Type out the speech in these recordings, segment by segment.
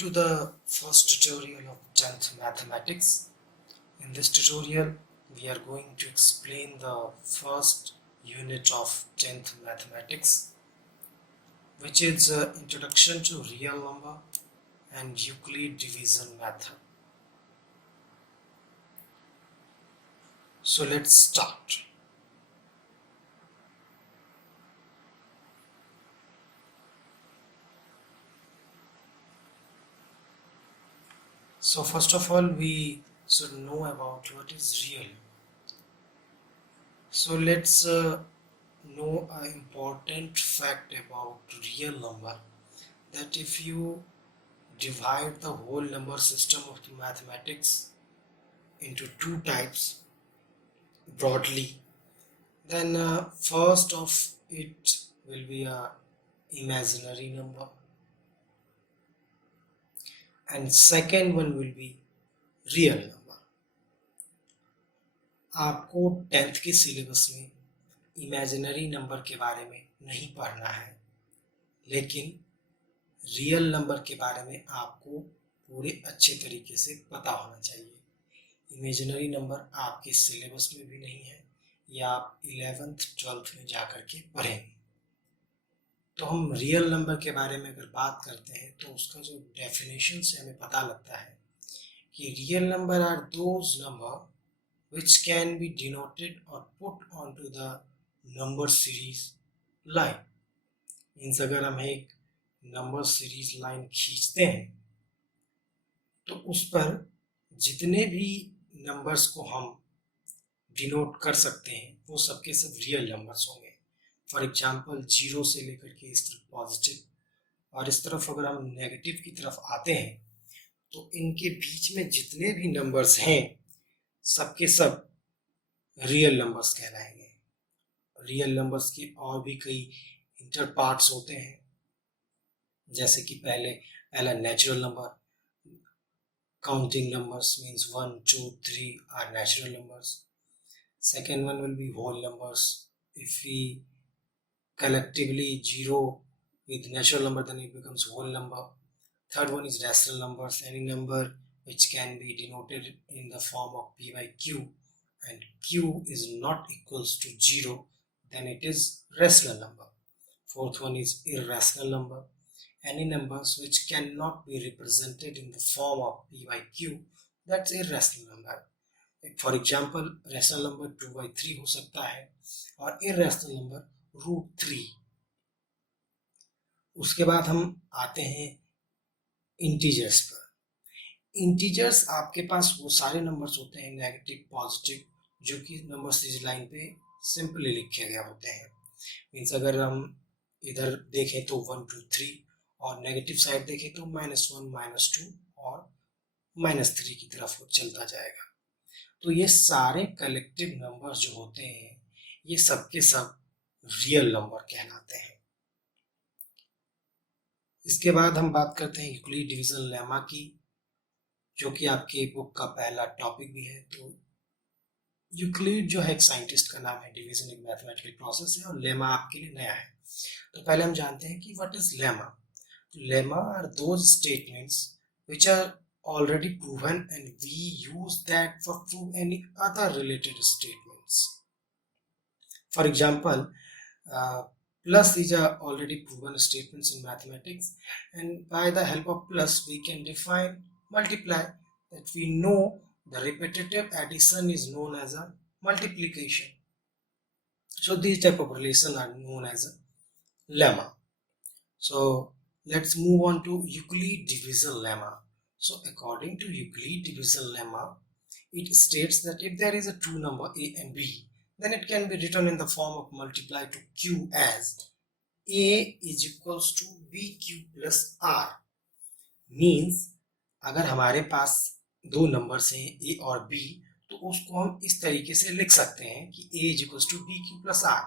to the first tutorial of 10th mathematics. In this tutorial, we are going to explain the first unit of 10th mathematics, which is Introduction to Real Number and Euclid Division Method. So let's start. So first of all, we should know about what is real. So let's know an important fact about real number, that if you divide the whole number system of the mathematics into two types broadly, then first of it will be a imaginary number and second one will be real number. आपको 10th के syllabus में imaginary number के बारे में नहीं पढ़ना है, लेकिन रियल नंबर के बारे में आपको पूरे अच्छे तरीके से पता होना चाहिए। इमेजिनरी नंबर आपके सिलेबस में भी नहीं है, या आप 11th 12th में जाकर के पढ़ेंगे। तो हम रियल नंबर के बारे में अगर बात करते हैं तो उसका जो डेफिनेशन से हमें पता लगता है कि real number are those number which can be denoted or put onto the number series line. Means अगर हम एक नंबर सीरीज लाइन खींचते हैं तो उस पर जितने भी नंबर्स को हम डिनोट कर सकते हैं वो सबके सब रियल नंबर्स होंगे। फॉर एग्जांपल 0 से लेकर के इस तरफ पॉजिटिव, और इस तरफ अगर हम नेगेटिव की तरफ आते हैं तो इनके बीच में जितने भी नंबर्स हैं सबके सब रियल नंबर्स कहलाएंगे। रियल नंबर्स के और भी कई इंटर पार्ट्स होते हैं, जैसे कि पहला natural number, counting numbers means 1 2 3 are natural numbers. Second one will be whole numbers. If we collectively 0 with natural number, then it becomes whole number. Third one is rational numbers, any number which can be denoted in the form of p by q, and q is not equals to 0, then it is rational number. Fourth one is irrational number, any numbers which cannot be represented in the form of p by q, that's irrational number. For example, rational number 2 by 3 हो सकता है और irrational number √3। उसके बाद हम आते हैं integers पर। इंटीजर्स आपके पास वो सारे नंबर्स होते हैं नेगेटिव पॉजिटिव जो कि नंबर सीरीज लाइन पे सिंपली लिखे गए होते हैं। मीन्स अगर हम इधर देखें तो 1 2 3 और नेगेटिव साइड देखें तो -1 -2 और -3 की तरफ वो चलता जाएगा। तो ये सारे कलेक्टिव नंबर जो होते हैं ये सबके सब रियल नंबर कहलाते हैं। इसके बाद हम बात करते हैं यूक्लिड डिवीजन लेमा की, जो कि आपके बुक का पहला टॉपिक भी है। तो यूक्लिड जो है एक साइंटिस्ट का नाम है, डिवीजन एक मैथमेटिकल प्रोसेस है, और लेमा आपके लिए नया है। तो पहले हम जानते हैं कि what is lemma. Lemma are those statements which are already proven and we use that for prove any other related statements. For example, plus is a already proven statements in mathematics, and by the help of plus we can define multiply, that we know the repetitive addition is known as a multiplication. So these type of relation are known as a lemma. So let's move on to Euclid division lemma. So according to Euclid division lemma, it states that if there is a true number a and b, then it can be written in the form of multiply to q as a is equals to bq plus r. Means अगर हमारे पास दो numbers हैं a और b, तो उसको हम इस तरीके से लिख सकते हैं कि a is equals to bq plus r.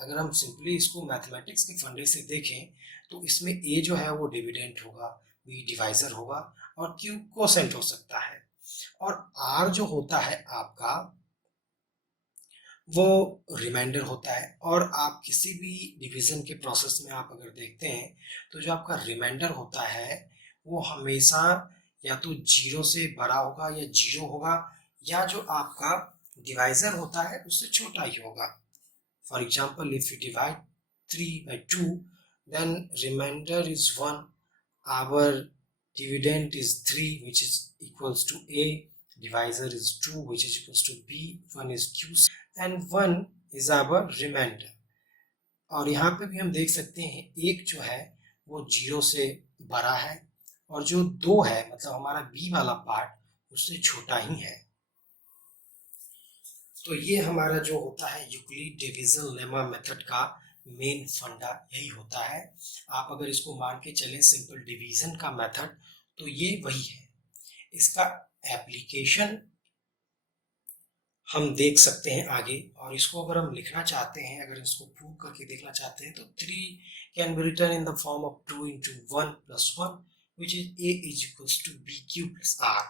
अगर हम सिंपली इसको मैथमेटिक्स के फंडे से देखें तो इसमें a जो है वो डिविडेंट होगा, b डिवाइजर होगा और q कोसेंट हो सकता है, और r जो होता है आपका वो रिमाइंडर होता है। और आप किसी भी डिवीजन के प्रोसेस में आप अगर देखते हैं तो जो आपका रिमाइंडर होता है वो हमेशा या तो 0 से बड़ा होगा या 0 होगा, या जो आपका डिवाइजर होता है उससे छोटा ही होगा। For example, if you divide 3 by 2, then remainder is 1. Our dividend is 3, which is equals to A. Divisor is 2, which is equals to B. 1 is Q, and 1 is our remainder. और यहाँ पे भी हम देख सकते हैं एक जो है वो 0 से बड़ा है, और जो 2 है मतलब हमारा B वाला पार्ट उससे छोटा ही है। तो ये हमारा जो होता है यूक्लिड डिवीजन लेमा मेथड का मेन फंडा यही होता है। आप अगर इसको मान के चलें सिंपल डिवीजन का मेथड, तो ये वही है। इसका एप्लीकेशन हम देख सकते हैं आगे, और इसको अगर हम लिखना चाहते हैं, अगर इसको प्रूव करके देखना चाहते हैं, तो 3 can be written in the form of 2 into 1 plus 1, which is A is equals to BQ plus R।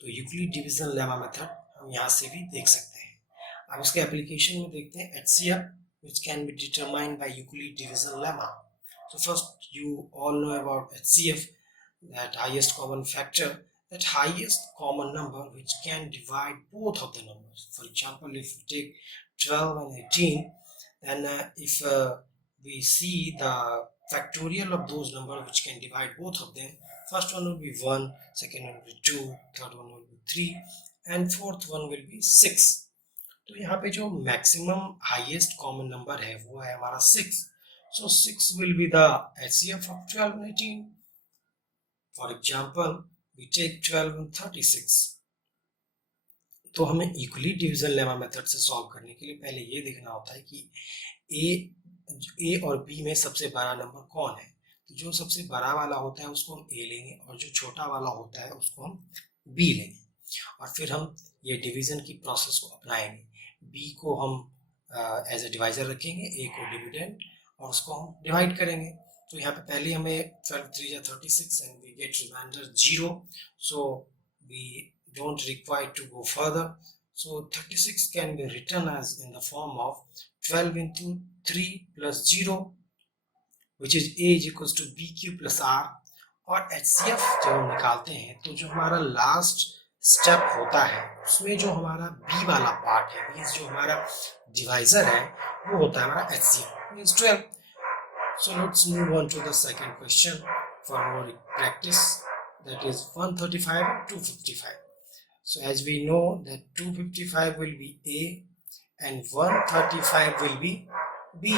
तो यूक्लिड डिवीजन लेमा मेथड हम यहाँ से भी देख सकते हैं। अब इसके एप्लीकेशन में देखते हैं HCF, which can be determined by Euclid division lemma। So first, you all know about HCF, that highest common factor, that highest common number which can divide both of the numbers. For example, if you take 12 and 18, then if we see the factorial of those numbers which can divide both of them, first one will be 1, second one will be 2, third one will be 3, and fourth one will be 6। तो यहाँ पे जो maximum highest common number है वो है हमारा 6। So 6 will be the HCF of 12 and 18। For example, we take 12 and 36। तो हमें यूक्लिड डिवीजन लेमा मेथड से सॉल्व करने के लिए पहले ये देखना होता है कि ए और बी में सबसे बड़ा नंबर कौन है। तो जो सबसे बड़ा वाला होता है उसको हम ए लेंगे, और जो छोटा वाला होता है उसको हम बी लेंगे, और फिर हम ये डिवीजन की प्रोसेस को अपनाएंगे। बी को हम एज ए डिवाइजर रखेंगे, ए को डिविडेंड, और उसको हम डिवाइड करेंगे। तो यहाँ पे पहले हमें 12 3 या 36 and we get remainder 0, so we don't require to go further. So 36 can be written as in the form of 12 into 3 plus 0, which is A is equals to BQ plus R। और HCF जब हम निकालते हैं तो जो हमारा last step होता है उसमें जो हमारा B वाला पार्ट है, मीन्स जो हमारा डिवाइजर है, वो होता है हमारा HCF, means 12। So let's move on to the second question for more practice, that is 135 and 255। So as we know that 255 will be A and 135 will be B।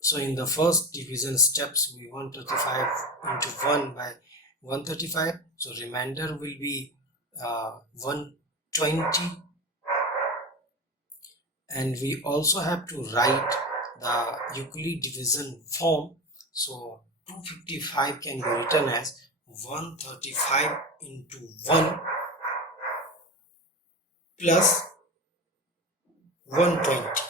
So in the first division steps, we 135 into 1 by 135. So remainder will be 120, and we also have to write the Euclid division form. So 255 can be written as 135 into 1 plus 120.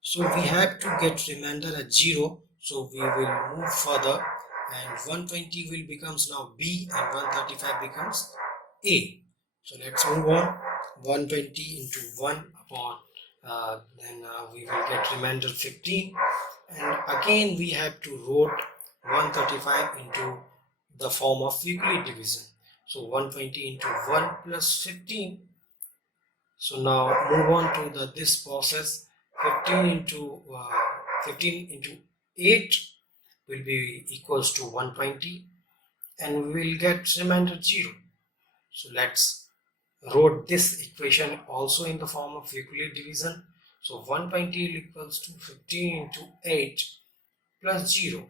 So we have to get remainder at 0, so we will move further, and 120 will becomes now B and 135 becomes A। So let's move on. 120 into 1 upon then we will get remainder 15, and again we have to write 135 into the form of Euclid division. So 120 into 1 plus 15. So now move on to this process. 15 into 8 will be equals to 120, and we will get remainder 0. So let's wrote this equation also in the form of Euclid division. So 120 equals to 15 into 8 plus 0.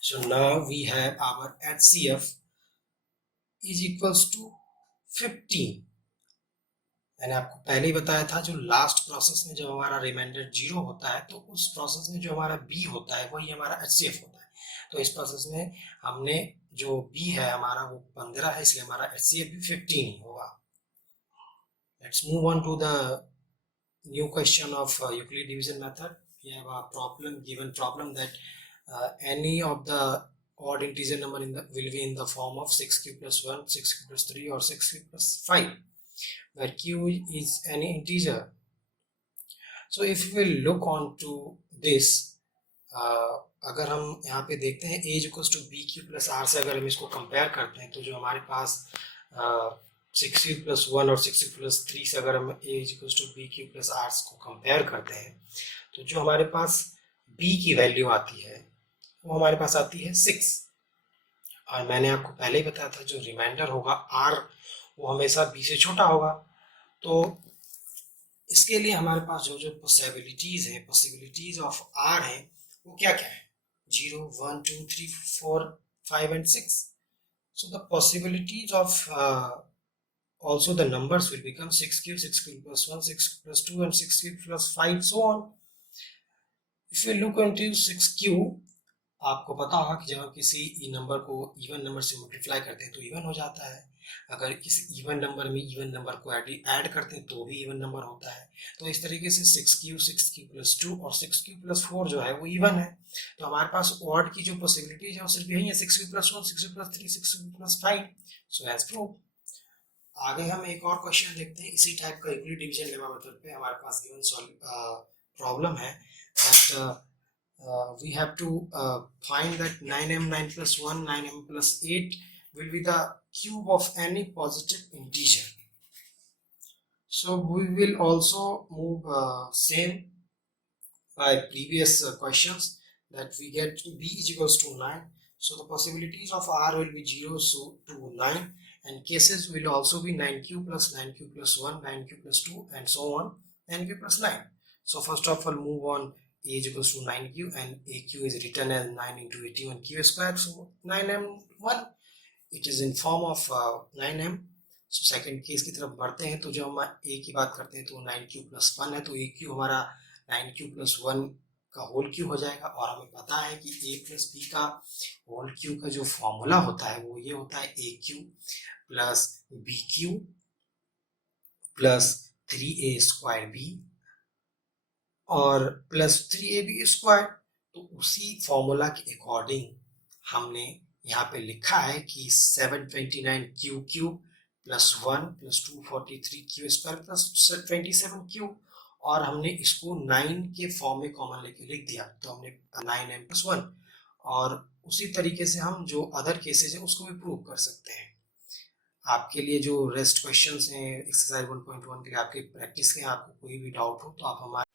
So now we have our HCF is equals to 15। मैंने आपको पहले ही बताया था, जो last process में जब हमारा reminder 0 होता है तो उस प्रोसेस में जो हमारा B होता है वही हमारा HCF होता है। तो इस प्रोसेस में हमने जो B है हमारा वो 15 है, इसलिए हमारा HCF भी 15 ही होगा। Let's move on to the new question of Euclid division method. We have a given problem that any of the odd integer number will be in the form of 6q plus 1, 6q plus 3, or 6q plus 5, where q is any integer. So if we will look on to this, अगर हम यहाँ पे देखते हैं a equals to b q plus r से अगर हम इसको कंपेयर करते हैं तो जो हमारे पास 6u+1 और 6u+3 से अगर हम a equals to b q plus r को कंपेयर करते हैं तो जो हमारे पास b की वैल्यू आती है वो हमारे पास आती है 6। और मैंने आपको पहले ही बताया था जो रिमाइंडर होगा r वो हमेशा b से छोटा होगा। तो इसके लिए हमारे पास जो जो पॉसिबिलिटीज ऑफ r है वो क्या क्या है 0 1 2 3 4 5 and 6। So the possibilities of also the numbers will become 6 cube plus 1, 6 plus 2 and 6 cube plus 5 so on. If you look into 6 cube, आपको पता होगा कि जब हम किसी नंबर को इवन नंबर से मल्टीप्लाई करते हैं तो इवन हो जाता है। अगर किसी इवन नंबर में इवन नंबर को ऐड करते हैं तो भी इवन नंबर होता है। तो इस तरीके से 6 क्यू प्लस 2 और 6 क्यू प्लस 4 जो है वो इवन है। तो हमारे पास ऑड की जो पॉसिबिलिटीज है वो सिर्फ यही है 6 q plus 1, 6 q plus 3, 6 q plus 5। So as prove. आगे हम एक और क्वेश्चन देखते हैं इसी टाइप का यूक्लिड डिवीजन लेमा मेथड पे। हमारे पास गिवन प्रॉब्लम है that we have to find that 9m 9 plus 1 9m plus 8 will be the cube of any positive integer. So we will also move same by previous questions that we get b is equals to 9. So the possibilities of r will be 0 to 9 and cases will also be 9q plus 9q plus 1 9q plus 2 and so on 9q plus 9. So first of all move on a is equals to 9q and aq is written as 9 into 81q square. So 9m1 it is in form of 9m. So second case की तरफ बढ़ते हैं तो जब हम a की बात करते हैं तो 9q plus 1 है तो aq हमारा 9q plus 1 का होल क्यू हो जाएगा। और हमें पता है कि a plus b का होल क्यू का जो फॉर्मूला होता है वो ये होता है aq plus bq plus 3a square b और प्लस 3ab स्क्वायर। तो उसी फॉर्मूला के अकॉर्डिंग हमने यहाँ पे लिखा है कि 729q cube plus 1 plus 243q square plus 27 cube और हमने इसको 9 के फॉर्म में कॉमन लेके लिख दिया तो हमने 9m plus 1। और उसी तरीके से हम जो अदर केसेज है उसको भी प्रूव कर सकते हैं। आपके लिए जो रेस्ट क्वेश्चंस हैं एक्सरसाइज 1.1 के लिए आपके प्रैक्टिस के आपको कोई भी डाउट हो तो आप हमारे